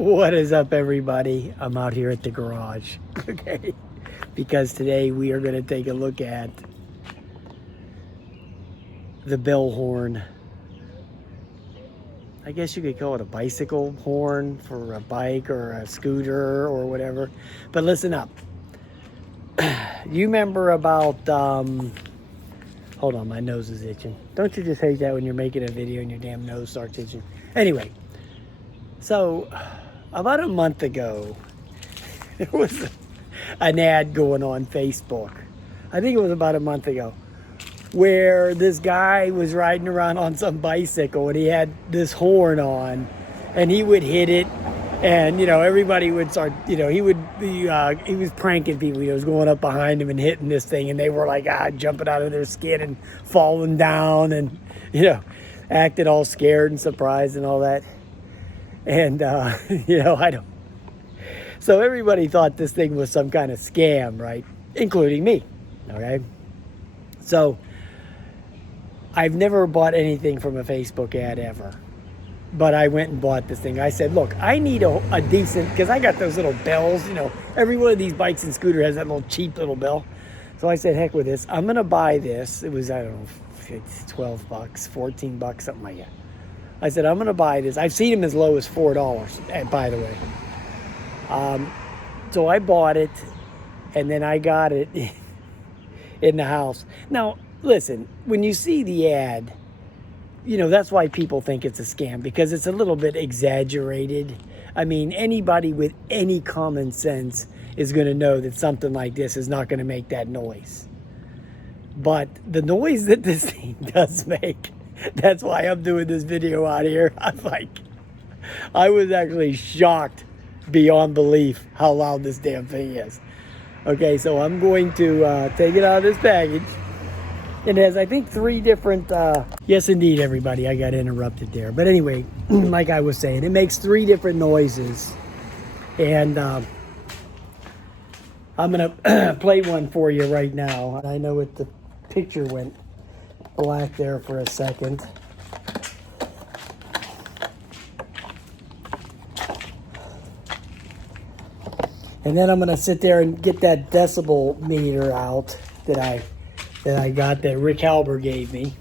What is up, everybody? I'm out here at the garage, okay? Because today we are going to take a look at the bell horn. I guess you could call it a bicycle horn for a bike or a scooter or whatever. But listen up. You remember about, hold on, my nose is itching. Don't you just hate that when you're making a video and your damn nose starts itching? Anyway, so about a month ago, there was an ad going on Facebook. I think it was about a month ago, where this guy was riding around on some bicycle and he had this horn on and he would hit it, and everybody would start, he would be he was pranking people. He was going up behind him and hitting this thing, and they were like jumping out of their skin and falling down and acting all scared and surprised and all that. And I don't. So everybody thought this thing was some kind of scam, right? Including me, okay? So I've never bought anything from a Facebook ad ever. But I went and bought this thing. I said, look, I need a decent, because I got those little bells, every one of these bikes and scooter has that little cheap little bell. So I said, heck with this. I'm going to buy this. It was, I don't know, $12, $14, something like that. I said, I'm going to buy this. I've seen them as low as $4, by the way. So I bought it, and then I got it in the house. Now, listen, when you see the ad, that's why people think it's a scam, because it's a little bit exaggerated. I mean, anybody with any common sense is going to know that something like this is not going to make that noise. But the noise that this thing does make, that's why I'm doing this video out here. I was actually shocked beyond belief how loud this damn thing is. Okay, so I'm going to take it out of this package. It has, I think, 3 different, yes indeed, everybody, I got interrupted there. But anyway, like I was saying, it makes 3 different noises. And I'm going to play one for you right now. And I know the picture went black there for a second. And then I'm going to sit there and get that decibel meter out that I got, that Rick Halber gave me.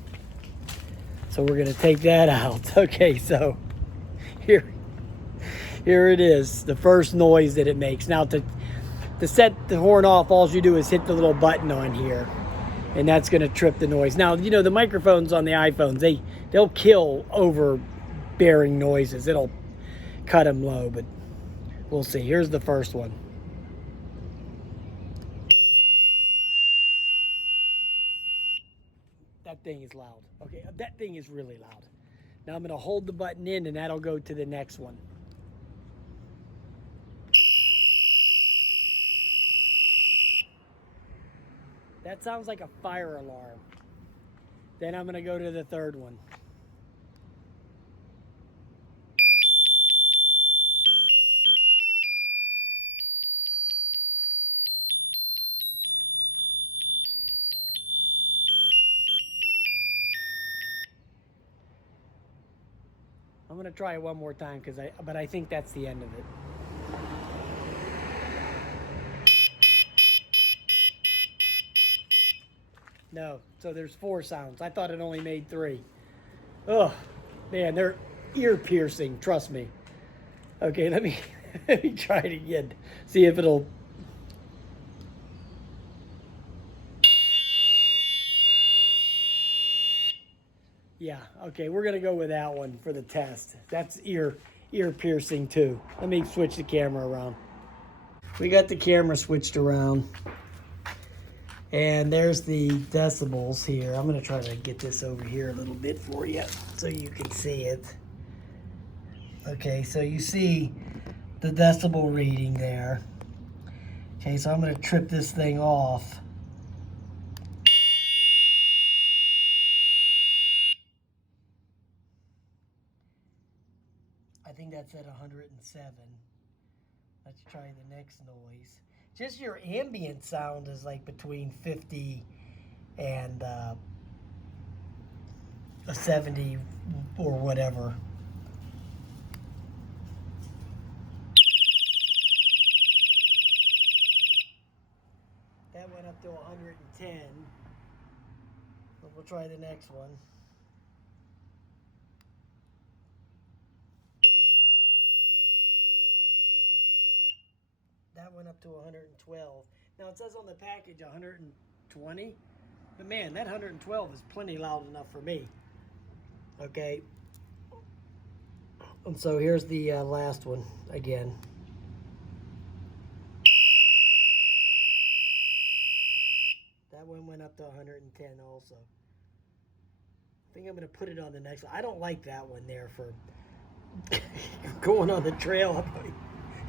So we're going to take that out. Okay, so here it is, the first noise that it makes. Now to set the horn off, all you do is hit the little button on here, and that's going to trip the noise. Now, the microphones on the iPhones, they'll kill overbearing noises. It'll cut them low, but we'll see. Here's the first one. That thing is loud. Okay, that thing is really loud. Now I'm going to hold the button in, and that'll go to the next one. That sounds like a fire alarm. Then I'm going to go to the third one. I'm going to try it one more time, but I think that's the end of it. No, so there's 4 sounds. I thought it only made 3. Oh, man, they're ear piercing, trust me. Okay, let me try it again. See if it'll. Yeah, okay, we're gonna go with that one for the test. That's ear piercing too. Let me switch the camera around. We got the camera switched around. And there's the decibels here. I'm gonna try to get this over here a little bit for you so you can see it. Okay, so you see the decibel reading there. Okay, so I'm gonna trip this thing off. I think that's at 107. Let's try the next noise. Just your ambient sound is like between 50 and a 70 or whatever. 110. But we'll try the next one. That went up to 112. Now it says on the package 120, but man, that 112 is plenty loud enough for me. Okay. And so here's the last one again. That one went up to 110 also. I think I'm going to put it on the next one. I don't like that one there for going on the trail. I'll probably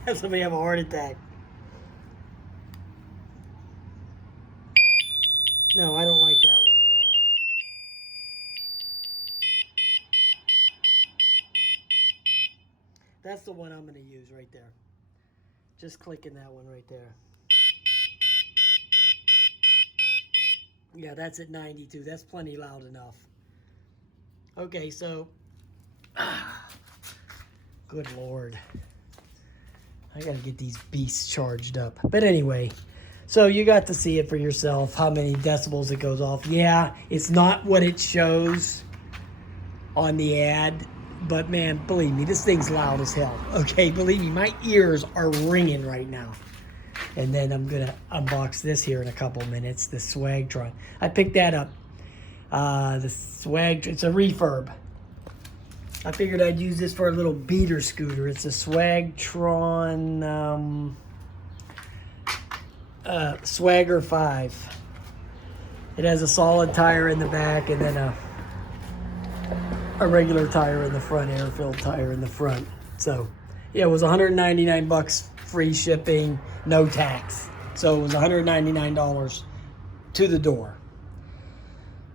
have somebody have a heart attack. No, I don't like that one at all. That's the one I'm going to use right there. Just clicking that one right there. Yeah, that's at 92. That's plenty loud enough. Okay, so... good Lord. I got to get these beasts charged up. But anyway... So you got to see it for yourself, how many decibels it goes off. Yeah, it's not what it shows on the ad, but man, believe me, this thing's loud as hell. Okay, believe me, my ears are ringing right now. And then I'm going to unbox this here in a couple minutes, the Swagtron. I picked that up. The Swag, it's a refurb. I figured I'd use this for a little beater scooter. It's a Swagtron... Swagger 5. It has a solid tire in the back and then a regular tire in the front, air-filled tire in the front. So, yeah, it was 199 bucks free shipping, no tax. So it was $199 to the door.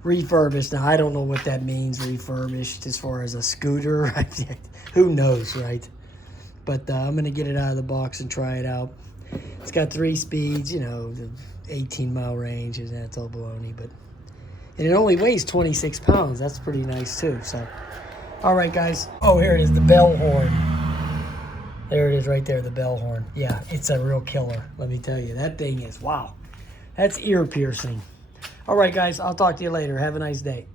Refurbished. Now, I don't know what that means, refurbished, as far as a scooter. Who knows, right? But I'm going to get it out of the box and try it out. It's got 3 speeds, you know, the 18-mile range, and that's all baloney. But and it only weighs 26 pounds. That's pretty nice, too. So, all right, guys. Oh, here it is, the bell horn. There it is right there, the bell horn. Yeah, it's a real killer, let me tell you. That thing is, wow. That's ear-piercing. All right, guys, I'll talk to you later. Have a nice day.